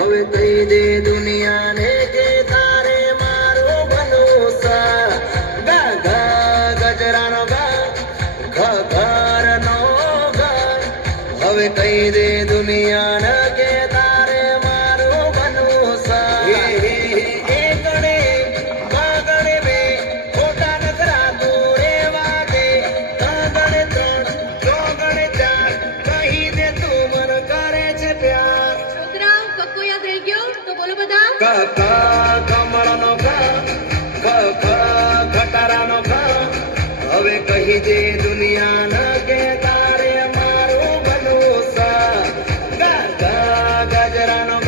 હવે કહી દે દુનિયાને કે તારે મારો ભરોસા ગા ગા ગજરાનો ગા ઘરનો ઘર હવે કહી દે દુનિયાને કે તારે મારો ભરોસા એકડે કાગડે બે ખોટા નકરા તો રેવા દે કાગડે ત્રણ ચોગડે ચાર કહી દે તું મન કરે છે પ્યાર કાકા કમળનો કા ખટારાનો કા હવે કહી દે દુનિયાના કે તારે મારો ભરોસા ગા ગા ગજરાનો